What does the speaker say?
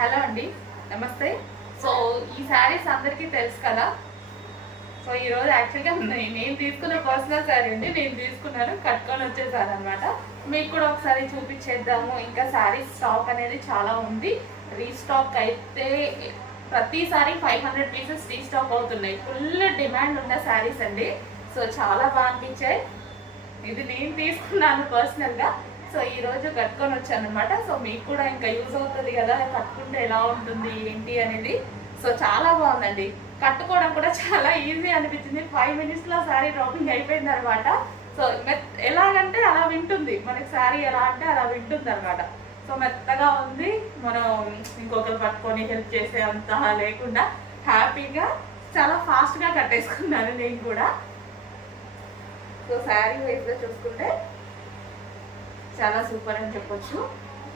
Hello అండి, నమస్తే. So ఈ శారీస్ అందరికీ తెలుసు కదా. సో ఈరోజు యాక్చువల్గా నేను తీసుకున్న పర్సనల్ శారీ అండి. నేను తీసుకున్నాను, కట్టుకొని వచ్చేసాను అనమాట. మీకు కూడా ఒకసారి చూపించేద్దాము. ఇంకా శారీస్ స్టాక్ అనేది చాలా ఉంది. రీస్టాక్ అయితే ప్రతిసారి 500 పీసెస్ రీస్టాక్ అవుతున్నాయి. ఫుల్ డిమాండ్ ఉన్న శారీస్ అండి. సో చాలా బాగా అనిపించాయి. ఇది నేను తీసుకున్నాను పర్సనల్గా. సో ఈరోజు కట్టుకొని వచ్చాను అనమాట. సో మీకు కూడా ఇంకా యూజ్ అవుతుంది కదా, కట్టుకుంటే ఎలా ఉంటుంది ఏంటి అనేది. సో చాలా బాగుందండి, కట్టుకోవడం కూడా చాలా ఈజీ అనిపించింది. 5 మినిట్స్లో శారీ డ్రాపింగ్ అయిపోయింది అనమాట. సో ఎలాగంటే అలా వింటుంది, మనకి శారీ ఎలా అంటే అలా వింటుంది అనమాట. సో మెత్తగా ఉంది, మనం ఇంకొకరు పట్టుకొని హెల్ప్ చేసే అంత లేకుండా హ్యాపీగా చాలా ఫాస్ట్గా కట్టేసుకున్నాను నేను కూడా. సో శారీ వైజ్గా చూసుకుంటే చాలా సూపర్ అని చెప్పొచ్చు.